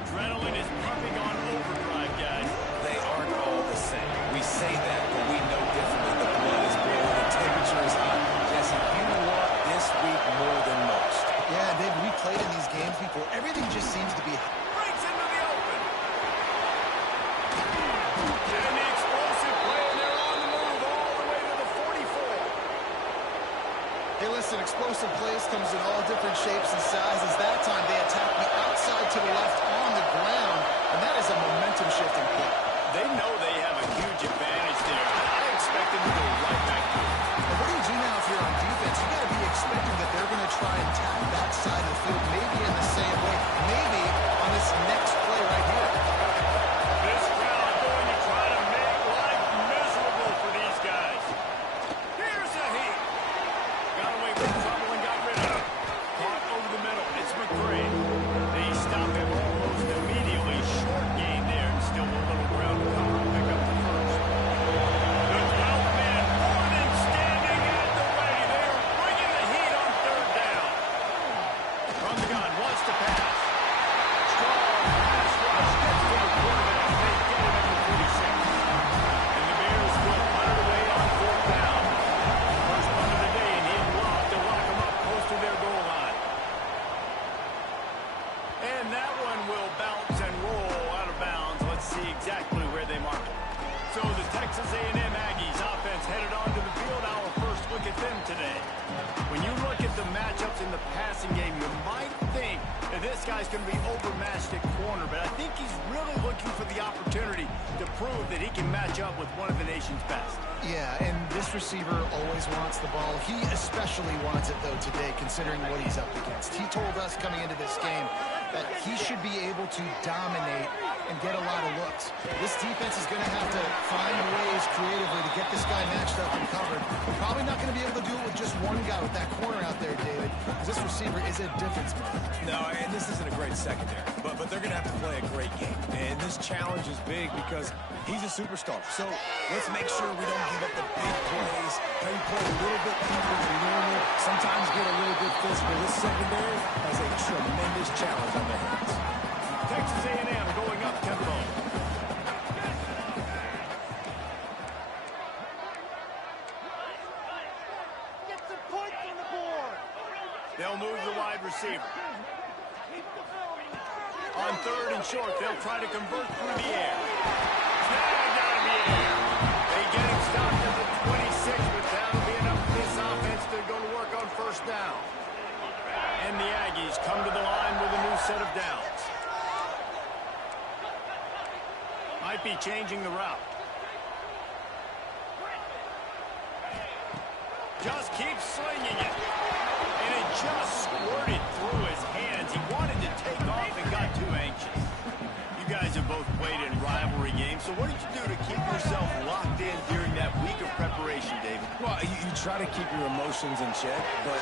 adrenaline is pumping on overdrive, guys. They aren't all the same. We say that, but we know differently. The blood is boiling, the temperature is hot. Jesse, you want this week more than most. Yeah, David, we played in these games before. Everything just seems to be... Breaks into the open. And the explosive play, and they're on the move all the way to the 44. Hey, listen, explosive plays comes in all different shapes and sizes. That time, they attacked me outside to the left on the ground, and that is a momentum-shifting play. They know they have a huge advantage there. I expect them to go right back to it. But what do you do now if you're on defense? You got to be expecting that they're going to try and attack that side of the field, maybe in the same way, maybe on this next play right here. This crowd going to try to make life miserable for these guys. Here's a heat. Got away from trouble and got rid of it. Caught over the middle. It's McCray. They stop him almost immediately. Short gain there and still a little ground to cover and pick up the first. The 12th man, Warden standing at the ready. They are bringing the heat on third down. From the gun, wants to pass. Strong pass rush. Gets to the quarterback. They get it at the 46. And the Bears will punt it away on fourth down. First punt of the day, and he'd love to lock them up close to their goal line. And that one will bounce and roll out of bounds. Let's see exactly where they mark it. So the Texas A&M Aggies offense headed onto the field. Our first look at them today. When you look at the matchups in the passing game, you might think that this guy's going to be overmatched at corner, but I think he's really looking for the opportunity to prove that he can match up with one of the nation's best. Yeah, and this receiver always wants the ball. He especially wants it, though, today, considering what he's up against. He told us coming into this game that he should be able to dominate and get a lot of looks. This defense is going to have to find ways creatively to get this guy matched up and covered. We're probably not going to be able to do it with just one guy with that corner out there, David, because this receiver is a difference maker. No, and this isn't a great secondary, but they're going to have to play a great game. And this challenge is big because he's a superstar. So let's make sure we don't give up the big plays. Maybe play a little bit deeper than normal. Sometimes get a little bit physical. This secondary has a tremendous challenge on their hands. Texas A&M going up tempo. Get some points on the board. They'll move the wide receiver. On third and short, they'll try to convert through the air. Snagged out of the air. They get him stopped at the 26, but that'll be enough for this offense to go to work on first down. And the Aggies come to the line with a new set of downs. Might be changing the route. Just keeps slinging it. And it just squirted through his hands. He wanted to take off and got too anxious. You guys have both played in rivalry games, so what did you do to keep yourself locked in during that week of preparation, David? Well, you try to keep your emotions in check, but...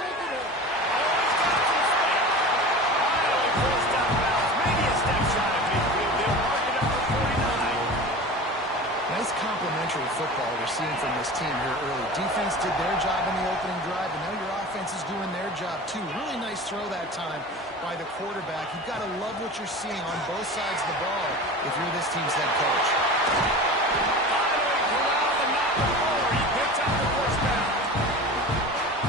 Nice complimentary football we're seeing from this team here early. Defense did their job in the opening drive, and now your offense is doing their job too. Really nice throw that time by the quarterback. You've got to love what you're seeing on both sides of the ball if you're this team's head coach. He picks up the first down.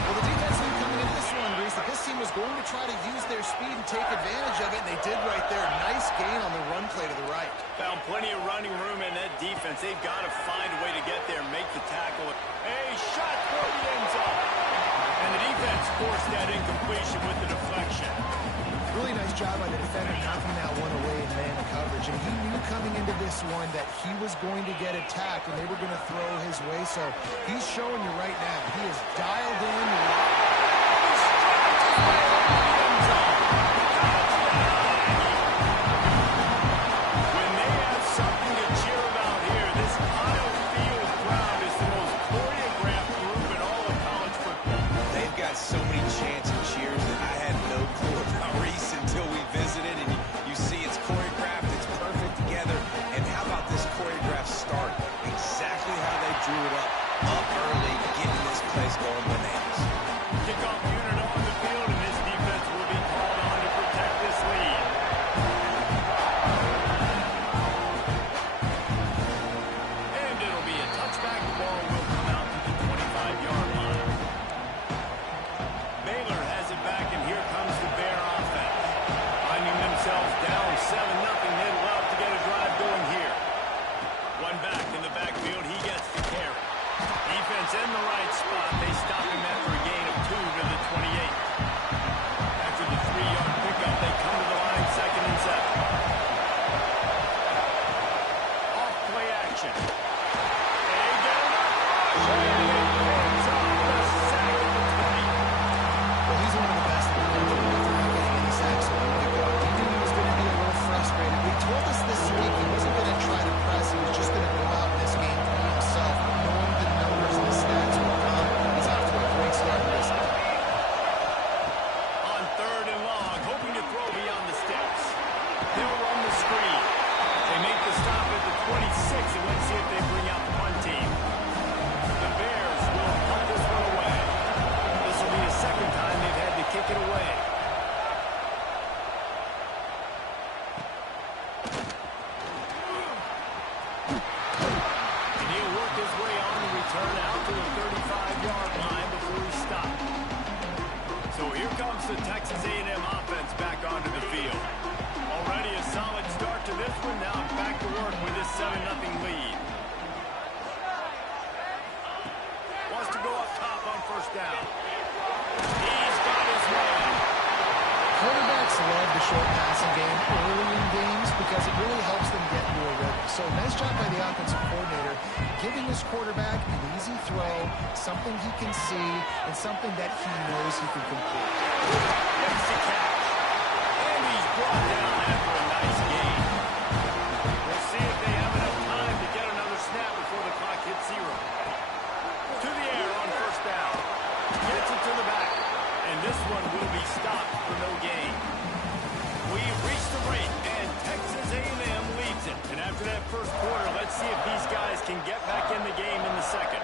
Well, the defense knew coming into this one, Reese, that this team was going to try to use their speed and take advantage of it, and they did right there. Nice gain on the run play to the right. Found plenty of running room in that defense. They've got to find a way to get there and make the tackle. A shot for the end zone. And the defense forced that incompletion with the deflection. Really nice job by the defender knocking that one away in man coverage. And he knew coming into this one that he was going to get attacked and they were going to throw his way. So he's showing you right now. He is dialed in. He's struck his way over the end zone. When they have something to cheer about here, this Kyle Field crowd is the most choreographed group in all of college football. They've got so many chants and cheers that I had no clue about, Reese, until we visited. And you see it's choreographed, it's perfect together. And how about this choreographed start? Exactly how they drew it up early, getting this place going bananas. 7-0. They'd love to get a drive going here. One back in the backfield. He gets the carry. Defense in the right spot. They stop him after a gain of 2 to the 28. After the 3-yard pickup, they come to the line, 2nd and 7. Off play action. They get it up. Hands off the sack at the 20. Well, he's one of the best in the country after not getting any sacks a week ago. He knew he was going to be a little frustrated. He told us this week he wasn't going to try to press. He was just going to go out in this game for himself, knowing the numbers and the stats will come. He's off to a great start in this game. On 3rd and long, hoping to throw beyond the sticks. They'll run the screen. They make the stop at the 26, and let's see if they bring out the punt team. The Bears will punt this one away. This will be the 2nd time they've had to kick it away. And he'll work his way on the return out to the 35-yard line before he stopped. So here comes the Texas A&M offense back onto the field. Already a solid start to this one. Now back to work with this 7-0 lead. Wants to go up top on 1st down. He's got his man. Quarterbacks love the short passing game early in games because it really helps them get into a rhythm. So nice job by the offensive coordinator giving his quarterback an easy throw, something he can see, and something that he knows he can complete. Makes the catch. And he's brought down after a nice gain. We'll see if they have enough time to get another snap before the clock hits 0. To the air on 1st down. Gets it to the back. And this one will be stopped for no gain. We've reached the break, and Texas A&M leads it. And after that first quarter, let's see if these guys can get back in the game in the 2nd.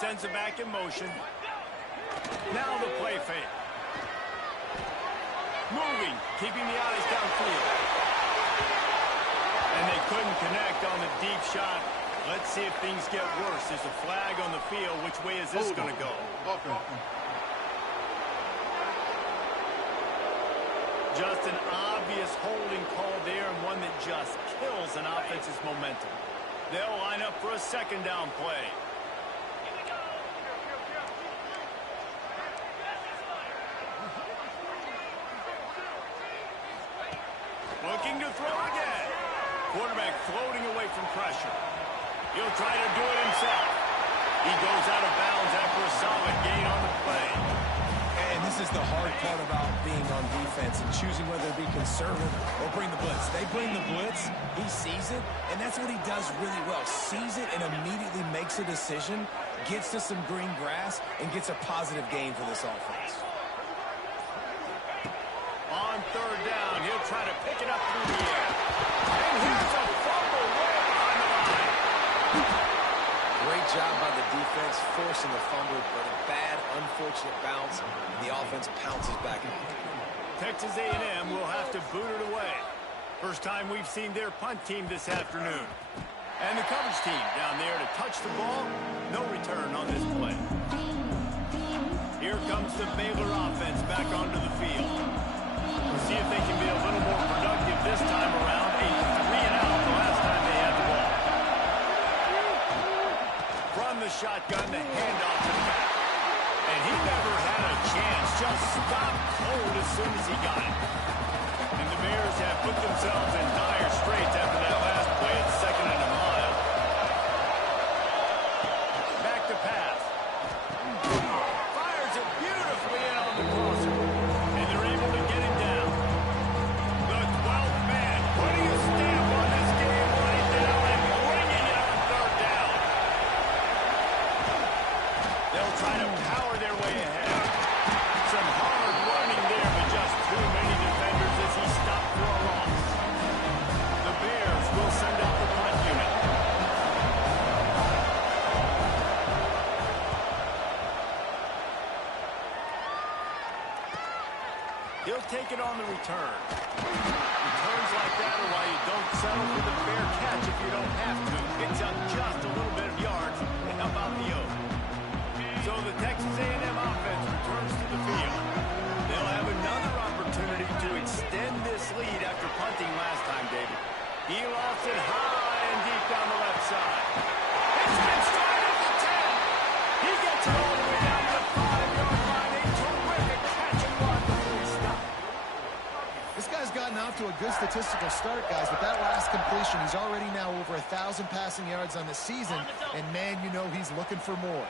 Sends it back in motion. Now the play fake. Moving, keeping the eyes downfield. And they couldn't connect on the deep shot. Let's see if things get worse. There's a flag on the field. Which way is this going to go? Just an obvious holding call there, and one that just kills an offense's momentum. They'll line up for a 2nd down play. Looking to throw again. Quarterback floating away from pressure. He'll try to do it himself. He goes out of bounds after a solid gain on the play. And this is the hard part about being on defense and choosing whether to be conservative or bring the blitz. They bring the blitz, he sees it, and that's what he does really well. Sees it and immediately makes a decision, gets to some green grass, and gets a positive gain for this offense. On 3rd down, he'll try to pick it up through the air. And here's a fumble way on the line. Great job by the defense forcing the fumble, but a bad, unfortunate bounce, and the offense pounces back. Texas A&M will have to boot it away. First time we've seen their punt team this afternoon. And the coverage team down there to touch the ball. No return on this play. Here comes the Baylor offense back onto the field. We'll see if they can be a little more productive this time around. A 3-and-out the last time they had the ball. From the shotgun, the handoff to the back. And he never had a chance. Just stopped cold as soon as he got it. And the Bears have put themselves in dire straits after that last play at 2nd and a mile. Back to pass. Fires it beautifully in on the crosser. And they're able to get him down. The 12th man putting a stamp on this game right now and bringing it on 3rd down. They'll try to power their way ahead. Some hard running there, but just too many defenders as he stopped for a loss. The Bears will send out the punt unit. He'll take it on the return. Returns like that are why you don't settle for the fair catch if you don't have to. statistical start, guys, but that last completion, he's already now over 1,000 passing yards on the season, and man, you know he's looking for more.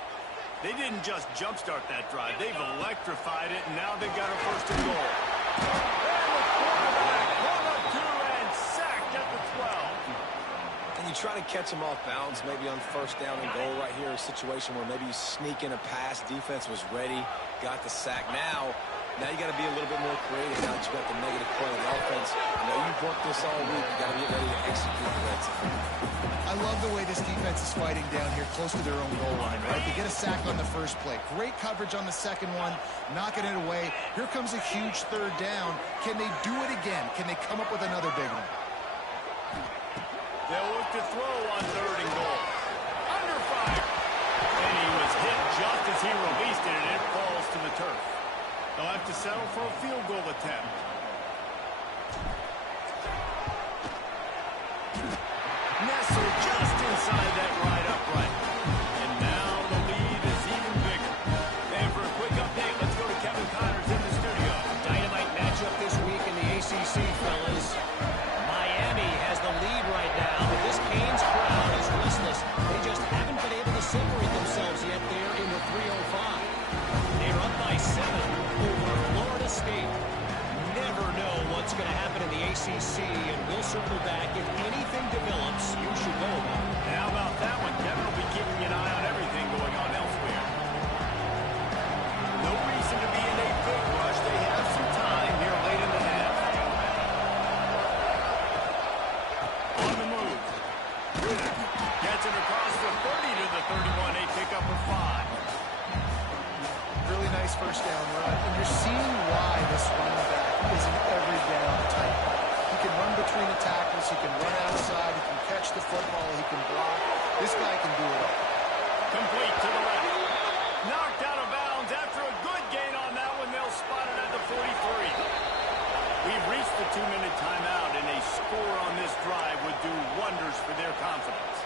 They didn't just jumpstart that drive. They've electrified it, and now they've got a first and goal. And the quarterback hung up to and sacked at the 12. And you try to catch him off balance, maybe on first down and goal right here, a situation where maybe you sneak in a pass, defense was ready, got the sack. Now you got to be a little bit more creative now that you got the negative play of the offense. I know you've worked this all week. You got to get ready to execute the red zone. I love the way this defense is fighting down here close to their own goal line, right? They get a sack on the first play. Great coverage on the second one, knocking it away. Here comes a huge third down. Can they do it again? Can they come up with another big one? They'll look to throw on third and goal. Under fire. And he was hit just as he released it, and it falls to the turf. They'll have to settle for a field goal attempt. Nestled just inside that right upright. And now the lead is even bigger. And for a quick update, let's go to Kevin Connors in the studio. Dynamite matchup this week in the ACC, fellas. Miami has the lead right now, but this Canes crowd is restless. They just haven't been able to separate themselves yet there in the 305. They're up by 7 over Florida State. Never know what's going to happen in the ACC, and we'll circle back. If anything develops, you should know about it. And how about that one? Kevin will be keeping an eye on everything going on elsewhere. No reason to be in a big rush. They have some time here late in the half. On the move. Gets it across the 30 to the 31. A pickup of 5. Really nice first down run. And you're seeing why this running back is an every down type. He can run between the tackles. He can run outside. He can catch the football. He can block. This guy can do it all. Complete to the left. Knocked out of bounds after a good gain on that one. They'll spot it at the 43. We've reached the 2-minute timeout, and a score on this drive would do wonders for their confidence.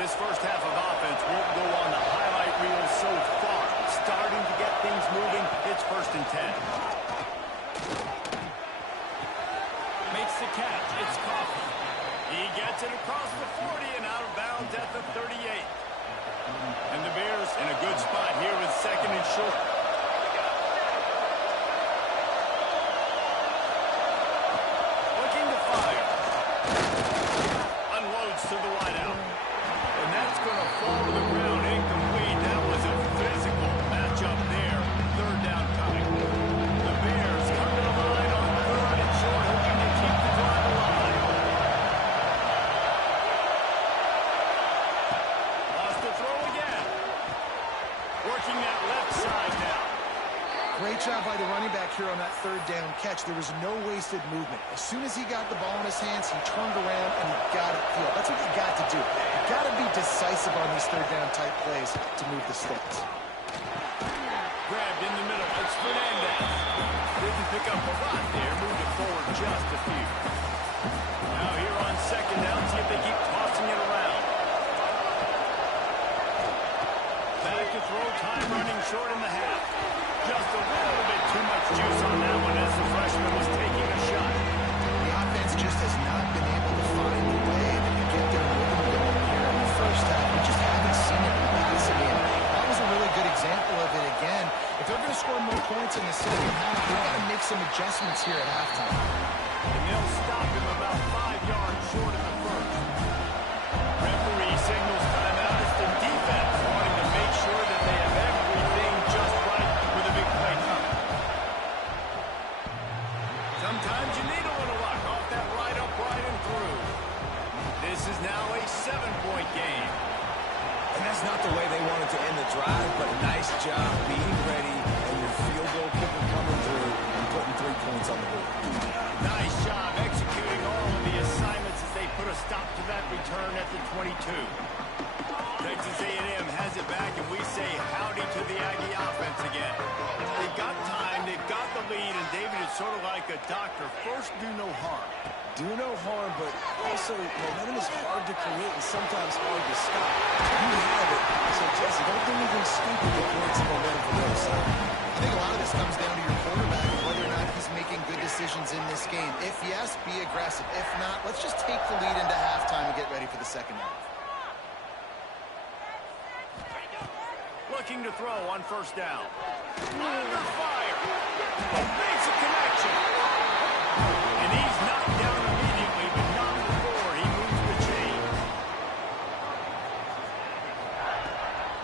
This first half of offense won't go on the highlight reel so far. Starting to get things moving. It's 1st and 10. Makes the catch. It's Coffee. He gets it across the 40 and out of bounds at the 38. And the Bears in a good spot here with 2nd and short. Looking to fire. Unloads to the wideout. And that's going to fall to the ground incomplete. That was a physical matchup there. 3rd down coming. The Bears come to the line on 3rd and short, hoping to keep the drive alive. Lost the throw again. Working that left side now. Great job by the running back here on that 3rd down catch. There was no wasted movement. As soon as he got the ball in his hands, he turned around and he got it field. That's what you got to do. You got to be decisive on these 3rd down type plays to move the sticks. Grabbed in the middle. It's Fernandez. Didn't pick up a lot there. Moved it forward just a few. Now here on 2nd down, see if they keep tossing it around. Back to throw, time running short in the half. Just a little bit too much juice on that one as the freshman was taking a shot. The offense just has not been able to find a way to get their rhythm going here in the first half. We just haven't seen it in the passing game. That was a really good example of it again. If they're going to score more points in the second half, they've got to make some adjustments here at halftime. And they'll stop him about 5 yards short of the first. Referee signals timeout as the defense wanting to make sure that they have everything just right with a big play coming. Sometimes you need a little luck off that right upright and through. This is now a 7-point game. And that's not the way they wanted to end the drive, but a nice job being ready and your field goal kicker coming through and putting 3 points on the board. Nice job executing all of the assignments as they put a stop to that return at the 22. Texas A&M has it back, and we say howdy to the Aggie offense again. They've got time, they've got the lead, and David is sort of like a doctor. First, do no harm. do no harm, but also momentum is hard to create and sometimes hard to stop. You have it, so Jesse, don't do anything stupid to create some momentum for the other side. I think a lot of this comes down to your quarterback and whether or not he's making good decisions in this game. If yes, be aggressive. If not, let's just take the lead into halftime and get ready for the second half. Looking to throw on first down. Under fire. Makes a connection. And he's knocked down immediately, but not before he moves the chain.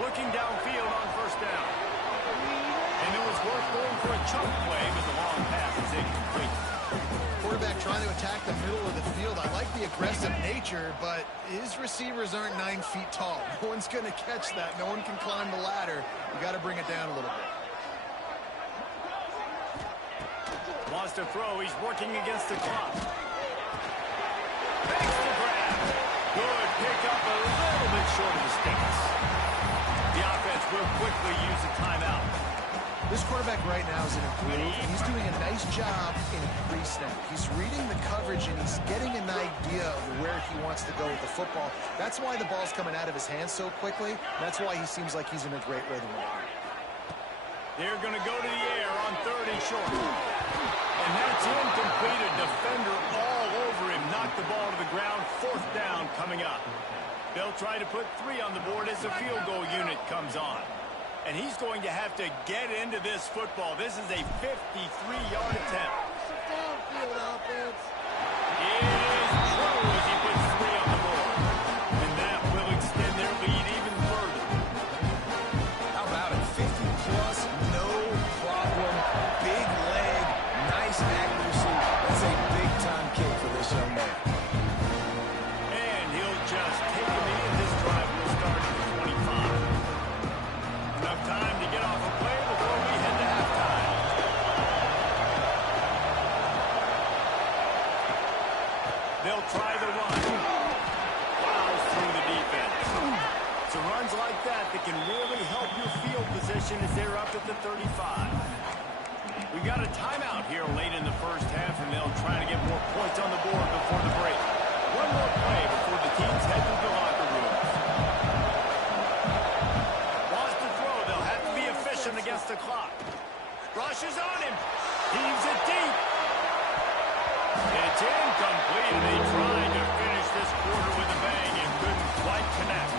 Looking downfield on first down. And it was worth going for a chunk play, but the long pass is incomplete. Quarterback trying to attack the middle of the field. I like the aggressive nature, but his receivers aren't 9 feet tall. No one's going to catch that. No one can climb the ladder. You got to bring it down a little bit. Wants to throw. He's working against the clock. Makes the grab. Good pick up a little bit short of the sticks. The offense will quickly use a timeout. This quarterback right now is in a groove, and he's doing a nice job in pre-snap. He's reading the coverage, and he's getting an idea of where he wants to go with the football. That's why the ball's coming out of his hands so quickly. That's why he seems like he's in a great rhythm right now. They're going to go to the air on 3rd and short. And that's incomplete. A defender all over him. Knocked the ball to the ground. 4th down coming up. They'll try to put 3 on the board as the field goal unit comes on. And he's going to have to get into this football. This is a 53-yard attempt. Downfield offense. It is true as he puts 3 on the board. And that will extend their lead even further. How about it? 50-plus, no problem. Big leg, nice accuracy. That's a big-time kick for this young man. And he'll just take him in. This drive will start at the 25. Enough time to get off a play before we head to halftime. They'll try the run. Plows through the defense. So runs like that can really help your field position as they're up at the 35. We got a timeout here late in the first half, and they'll try to get more points on the board before the break. One more play before the teams head to the locker rooms. Wants to throw. They'll have to be efficient against the clock. Rushes on him. Heaves it deep. It's incomplete. They tried to finish this quarter with a bang and couldn't quite connect.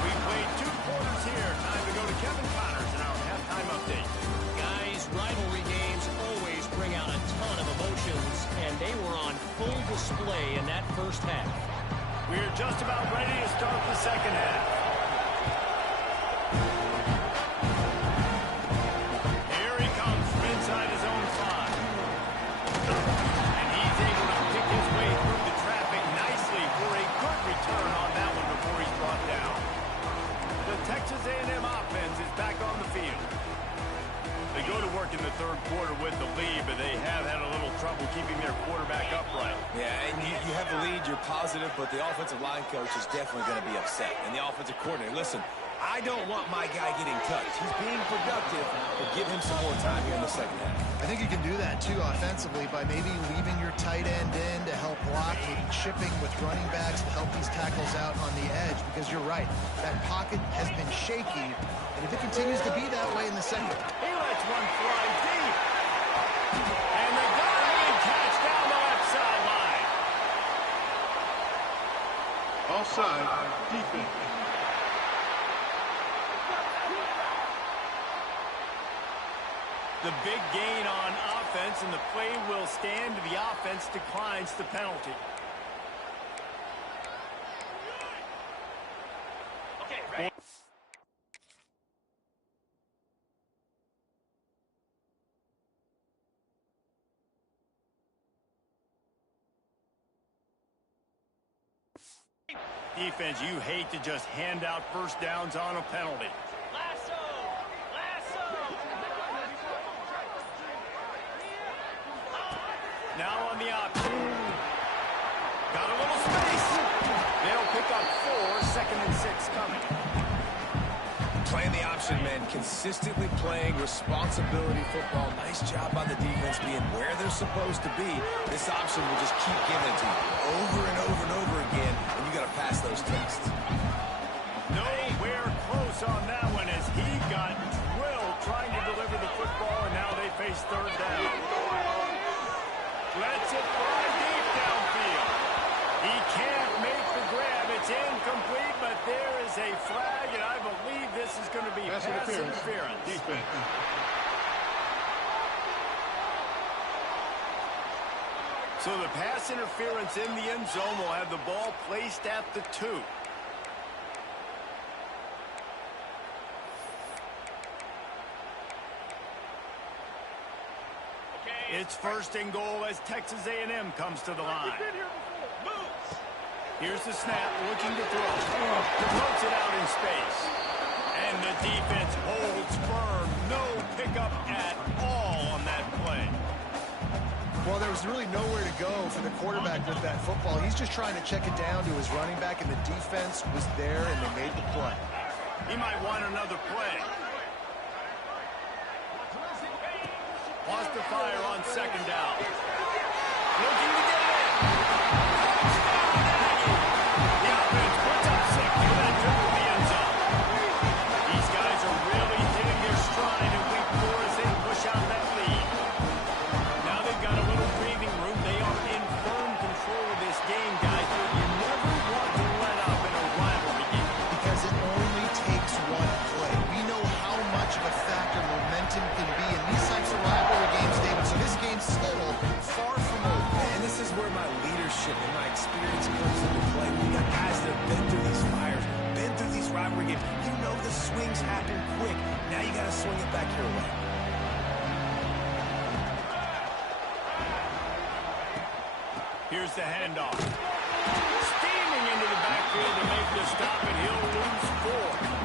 We played 2 quarters here. Time to go to Kevin Connors in our halftime update. Guys, rivalry games always bring out a ton of emotions, and they were on full display in that first half. We're just about ready to start the second half. Here he comes from inside his own 5. And he's able to pick his way through the traffic nicely for a good return on that one before he's brought down. The Texas A&M offense is back on the field. They go to work in the 3rd quarter with the lead, but they have had a little trouble keeping their quarterback upright. Yeah, and you have the lead, you're positive, but the offensive line coach is definitely going to be upset. And the offensive coordinator, listen, I don't want my guy getting touched. He's being productive, but give him some more time here in the second half. I think you can do that, too, offensively, by maybe leaving your tight end in to help block, maybe chipping with running backs to help these tackles out on the edge, because you're right. That pocket has been shaky, and if it continues to be that way in the second. He lets one fly deep. And they got a big catch down the left sideline. Offside, defense. The big gain on offense, and the play will stand. The offense declines the penalty. Okay, ready? Defense, you hate to just hand out first downs on a penalty. Now on the option. Got a little space. They'll pick up 4, 2nd and 6 coming. Playing the option, man, consistently playing responsibility football. Nice job by the defense being where they're supposed to be. This option will just keep giving it to you over and over and over again, and you got to pass those tests. Nowhere close on that one as he got drilled trying to deliver the football, and now they face third down. Lets it fly deep downfield. He can't make the grab. It's incomplete, but there is a flag, and I believe this is going to be pass interference. Defense. So the pass interference in the end zone will have the ball placed at the 2. It's first and goal as Texas A&M comes to the line. Here's the snap, looking to throw. Floats it out in space. And the defense holds firm. No pickup at all on that play. Well, there was really nowhere to go for the quarterback with that football. He's just trying to check it down to his running back, and the defense was there, and they made the play. He might want another play. Lost the fire on second down. Looking to get it in. The offense puts up 6 for that trip to the end zone. These guys are really hitting their stride in week 4 as they push out that lead. Now they've got a little breathing room. They are in firm control of this game, guys, but you never want to let up in a rivalry game. Because it only takes one play. We know how much of a factor momentum can be in these types of rivalry games, David. So this game's still far from over. And this is where my leadership and my experience comes into play. We got guys that have been through these fires, been through these rivalry games. You know the swings happen quick. Now you got to swing it back your way. Here's the handoff. Steaming into the backfield to make the stop, and he'll lose 4.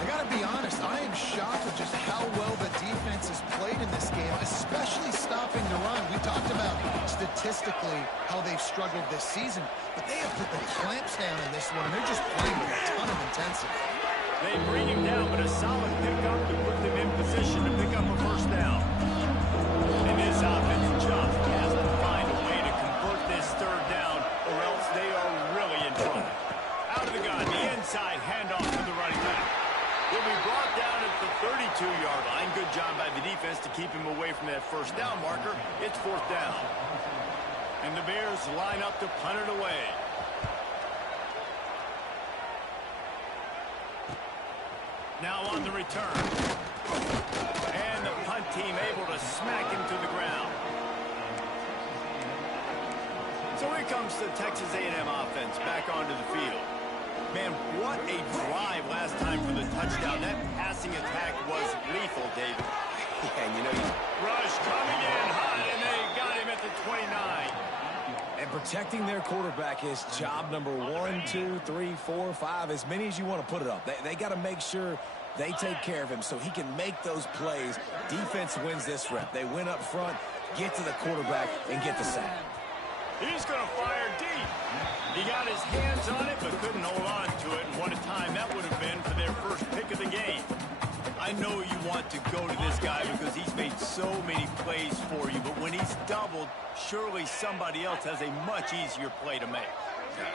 I got to be honest, I am shocked at just how well the defense has played in this game, especially stopping the run. We talked about statistically how they've struggled this season, but they have put the clamps down in this one, and they're just playing with a ton of intensity. They bring him down, but a solid pickup to put them in position to pick up a first down. And this offense just has to find a way to convert this third down, or else they are really in trouble. Out of the gun, the inside handoff to the running back. He'll be brought down at the 32-yard line. Good job by the defense to keep him away from that first down marker. It's fourth down. And the Bears line up to punt it away. Now on the return. And the punt team able to smack him to the ground. So here comes the Texas A&M offense back onto the field. Man, what a drive last time for the touchdown. That passing attack was lethal, David. Yeah, you know, Rush coming in high, and they got him at the 29. and protecting their quarterback is job number 1, 2, 3, 4, 5, as many as you want to put it up. They got to make sure they take care of him so he can make those plays. Defense wins this rep. They win up front, get to the quarterback, and get the sack. He's going to fire deep. He got his hands on it, but couldn't hold on to it. And what a time that would have been for their first pick of the game. I know you want to go to this guy because he's made so many plays for you, but when he's doubled, surely somebody else has a much easier play to make.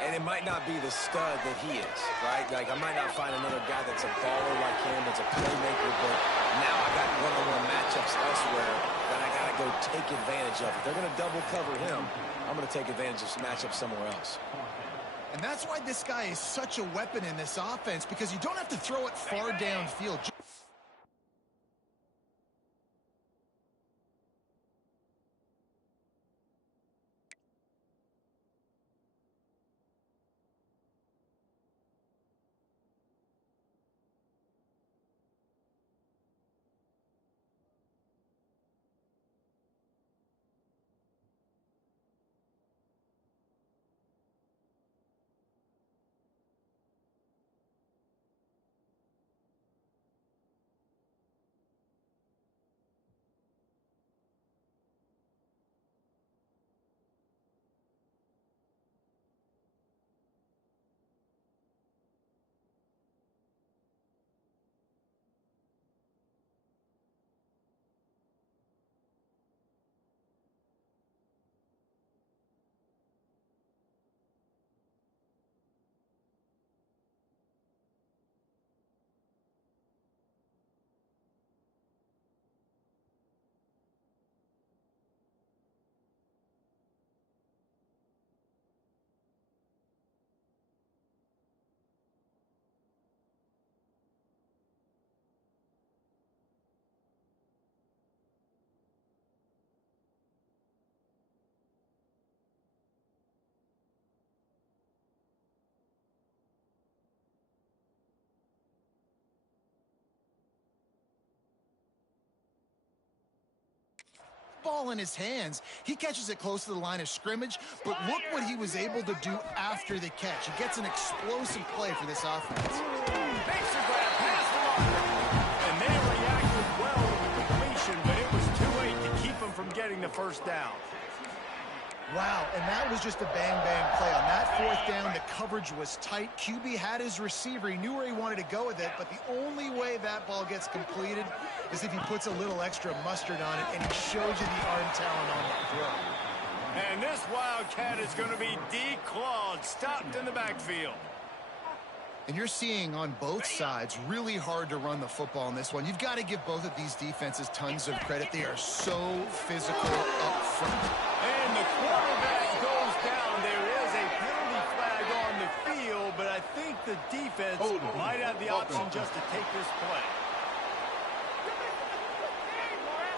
And it might not be the stud that he is, right? Like, I might not find another guy that's a baller like him, that's a playmaker, but now I got one-on-one matchups elsewhere that I got to go take advantage of. If they're going to double cover him, I'm going to take advantage of matchups somewhere else. And that's why this guy is such a weapon in this offense, because you don't have to throw it far downfield. football in his hands. He catches it close to the line of scrimmage, but look what he was able to do after the catch. He gets an explosive play for this offense. Makes the grab, pass the marker. And they reacted well to the completion, but it was too late to keep him from getting the first down. Wow, and that was just a bang-bang play. On that fourth down, the coverage was tight. QB had his receiver. He knew where he wanted to go with it, but the only way that ball gets completed is if he puts a little extra mustard on it, and he shows you the arm talent on that throw. And this Wildcat is going to be declawed, stopped in the backfield. And you're seeing on both sides really hard to run the football in this one. You've got to give both of these defenses tons of credit. They are so physical up front. And the quarterback goes down. There is a penalty flag on the field, but I think the defense might have the option just to take this play.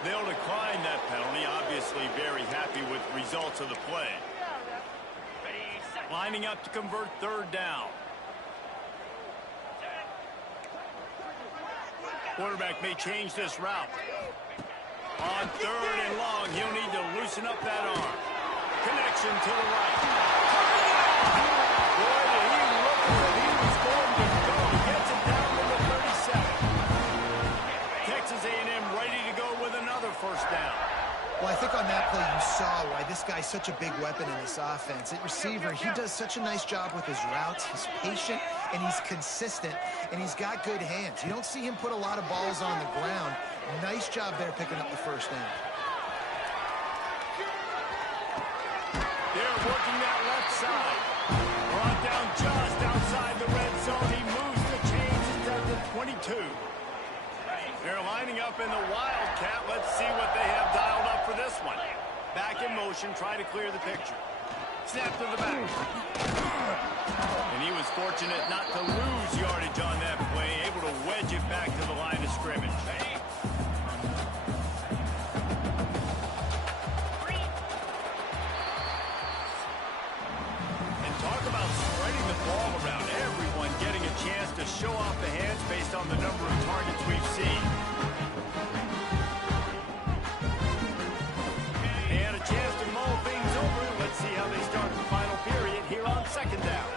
They'll decline that penalty, obviously very happy with the results of the play. Lining up to convert third down. Quarterback may change this route. On third and long, he'll need to loosen up that arm. Connection to the right. Boy, did he look as if he was going to go. Gets it down to the 37. Texas A&M ready to go with another first down. Well, I think on that play you saw why this guy's such a big weapon in this offense. At receiver, he does such a nice job with his routes. He's patient, and he's consistent, and he's got good hands. You don't see him put a lot of balls on the ground. Nice job there picking up the first down. They're working that left side. Brought down just outside the red zone. He moves the chains into the 22. They're lining up in the Wildcat. Let's see what they have dialed up for this one. Back in motion, try to clear the picture. Snap to the back. And he was fortunate not to lose yardage on that play, able to wedge it back to the line of scrimmage. And talk about spreading the ball around. Everyone getting a chance to show off the hands based on the number of targets we've seen. And a chance to mull things over. Let's see how they start the final period here on second down.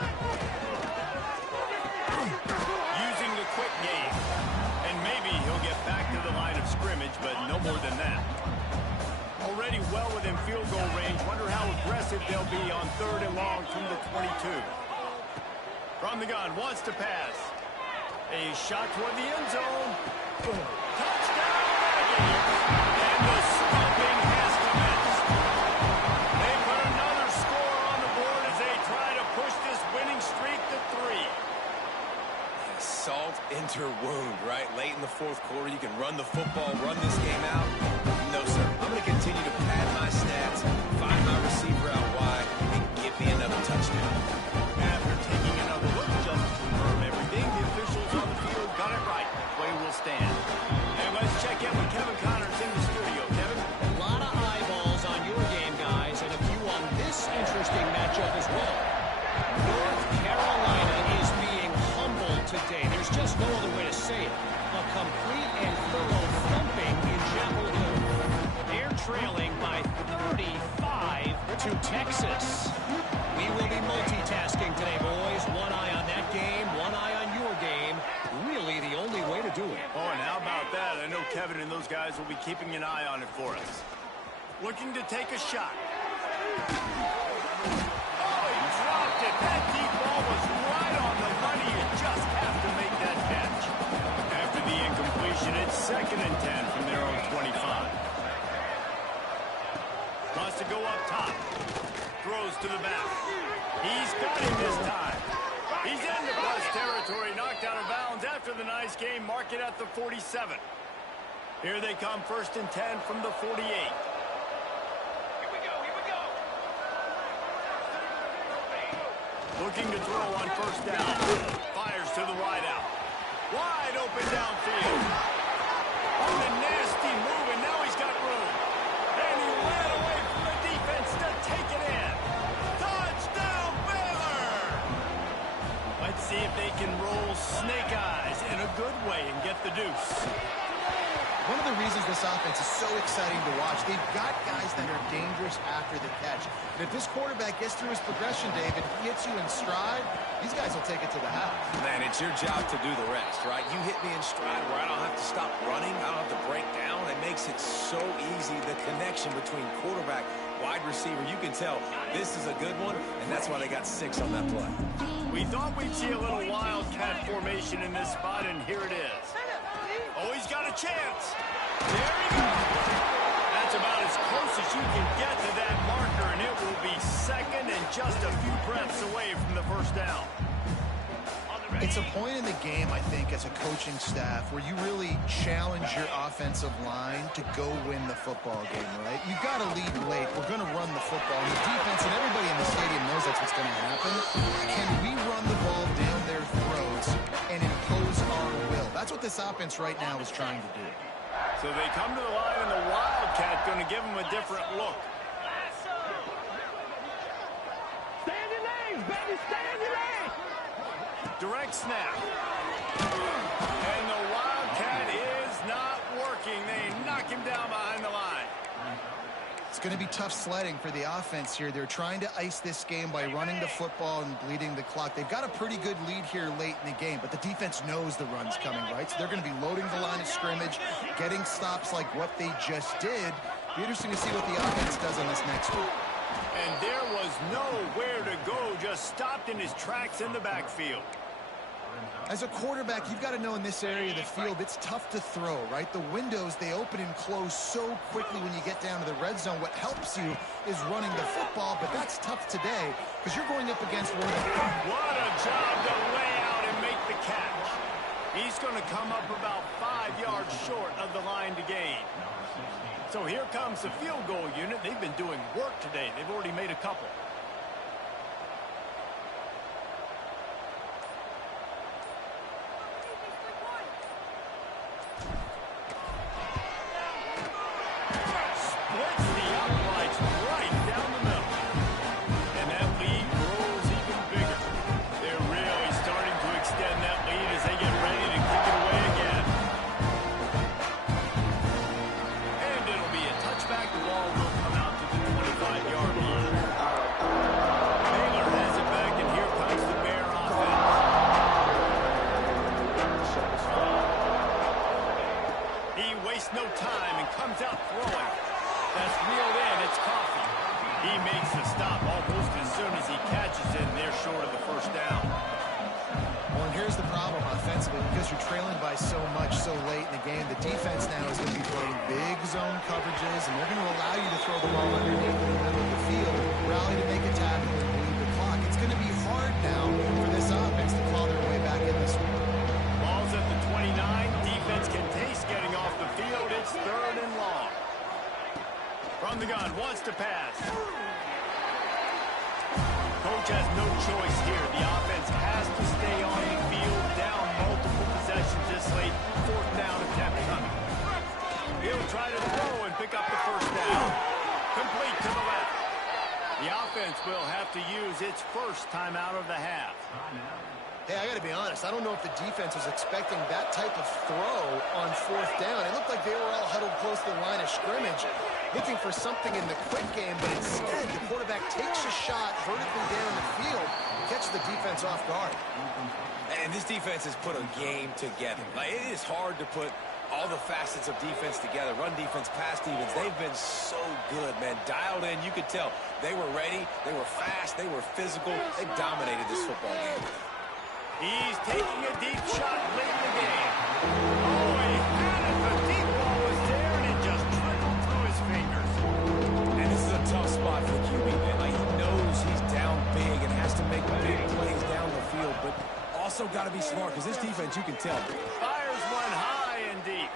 Using the quick game. And maybe he'll get back to the line of scrimmage, but no more than that. Already well within field goal range. Wonder how aggressive they'll be on third and long from the 22. From the gun, wants to pass. A shot toward the end zone. Touchdown, Aggies! And the stomping has commenced. They put another score on the board as they try to push this winning streak to 3. Salt into her wound, right? Late in the fourth quarter, you can run the football, run this game out. No, sir. I'm going to continue to pad my stats, find my receiver out wide, and give me another touchdown. After taking another look just to confirm everything, the officials on the field got it right. Play will stand. And let's check in with Kevin Connors in the studio. Kevin? A lot of eyeballs on your game, guys, and a few on this interesting matchup as well. North Carolina is being humbled today. There's just no other way to say it. A complete and thorough thumping in Chapel Hill. They're trailing by 35 to Texas. We will be multitasking today, boys. One eye on that game, one eye on your game. Really the only way to do it. Oh, and how about that? I know Kevin and those guys will be keeping an eye on it for us. Looking to take a shot. Oh, he dropped it. That deep ball was right on the money. You just have to make that catch. After the incompletion, it's 2nd and 10 from their own 25. Wants to go up top. Throws to the back. He's got him this time. He's into plus territory, knocked out of bounds after the nice game. Mark it at the 47. Here they come, 1st and 10 from the 48. Here we go. Looking to throw on 1st down. Fires to the wide out. Wide open downfield. On the nasty move, and now he's got room. And he ran away from the defense to take it in. Touchdown, Baylor! Let's see if they can roll snake eyes in a good way and get the deuce. One of the reasons this offense is so exciting to watch, they've got guys that are dangerous after the catch. And if this quarterback gets through his progression, David, he hits you in stride, these guys will take it to the house. Man, it's your job to do the rest, right? You hit me in stride where I don't have to stop running. I don't have to break down. It makes it so easy, the connection between quarterback, wide receiver. You can tell this is a good one, and that's why they got 6 on that play. We thought we'd see a little wildcat formation in this spot, and here it is. Oh, he's got a chance. There he goes. That's about as close as you can get to that marker, and it will be second and just a few breaths away from the first down. It's a point in the game, I think, as a coaching staff where you really challenge your offensive line to go win the football game, right? You've got to lead late. We're going to run the football. And the defense and everybody in the stadium knows that's what's going to happen. Can we run the ball down their throats and impose our will? That's what this offense right now is trying to do. So they come to the line, and the Wildcat going to give them a different look. Stay in your lanes, baby. Stay in your lanes. Direct snap. And the Wildcat is not working. They knock him down behind the line. It's going to be tough sledding for the offense here. They're trying to ice this game by running the football and bleeding the clock. They've got a pretty good lead here late in the game, but the defense knows the run's coming, right? So they're going to be loading the line of scrimmage, getting stops like what they just did. Be interesting to see what the offense does on this next one. And there was nowhere to go, just stopped in his tracks in the backfield. As a quarterback, you've got to know in this area of the field, it's tough to throw, right? The windows, they open and close so quickly when you get down to the red zone. What helps you is running the football, but that's tough today because you're going up against one of the... What a job to lay out and make the catch. He's going to come up about 5 yards short of the line to gain. So here comes the field goal unit. They've been doing work today. They've already made a couple. Splits the uprights right down the middle. And that lead grows even bigger. They're really starting to extend that lead as they get ready to kick it away again. And it'll be a touchback. The ball will come out to the 25-yard line. Baylor has it back, and here comes the Bear offense. He wastes no time and comes out throwing. That's reeled in. It's Coffee. He makes the stop almost as soon as he catches it, and they're short of the first down. Well, and here's the problem offensively, because you're trailing by so much so late in the game, the defense now is going to be playing big zone coverages, and they're going to allow you to throw the ball underneath in the middle of the field, rally to make a tackle and bleed the clock. It's going to be hard now for this offense to claw their way back in this one. Ball's at the 29. Defense can taste getting off the field. It's 3rd and long. From the gun, wants to pass. Coach has no choice here. The offense has to stay on the field, down multiple possessions this late. 4th down attempt coming. He'll try to throw and pick up the first down. Complete to the left. The offense will have to use its first timeout of the half. Hey, I got to be honest. I don't know if the defense was expecting that type of throw on 4th down. It looked like they were all huddled close to the line of scrimmage, looking for something in the quick game, but instead the quarterback takes a shot vertically down the field, catches the defense off guard. And this defense has put a game together. Like, it is hard to put all the facets of defense together. Run defense, pass defense. They've been so good, man. Dialed in. You could tell they were ready. They were fast. They were physical. They dominated this football game. He's taking a deep shot late in the game. Oh, he had it. The deep ball was there, and it just trickled through his fingers. And this is a tough spot for the QB, man. Like, he knows he's down big and has to make big plays down the field, but also got to be smart because this defense, you can tell. Fires one high and deep.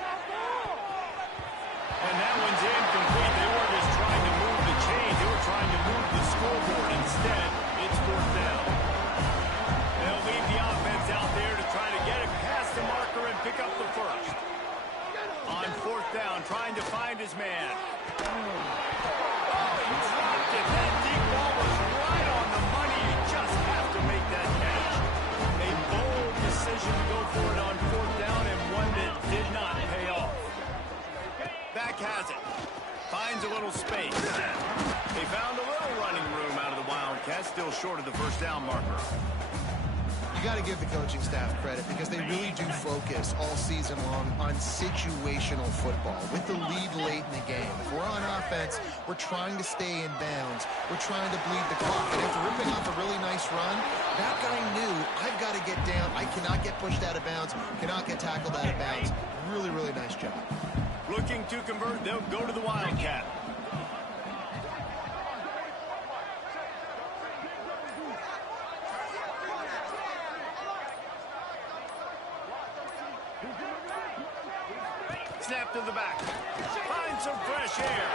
And that one's incomplete. They weren't just trying to move the chain. They were trying to move the scoreboard. Instead, it's 4th down. They'll leave the offense out there to try to get it past the marker and pick up the first. On 4th down, trying to find his man. Oh, he dropped it. That deep ball was right on the money. You just have to make that catch. A bold decision to go for it on 4th down, and one that did not pay off. a little space. They found a little running room out of the Wildcats, still short of the first down marker. You got to give the coaching staff credit because they really do focus all season long on situational football with the lead late in the game. If we're on offense, we're trying to stay in bounds. We're trying to bleed the clock. And after ripping off a really nice run, that guy knew, I've got to get down. I cannot get pushed out of bounds, cannot get tackled out of bounds. Really, really nice job. Looking to convert, they'll go to the Wildcat. Snap to the back. Find some fresh air.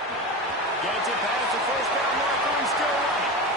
Gets it past the first down marker and still running.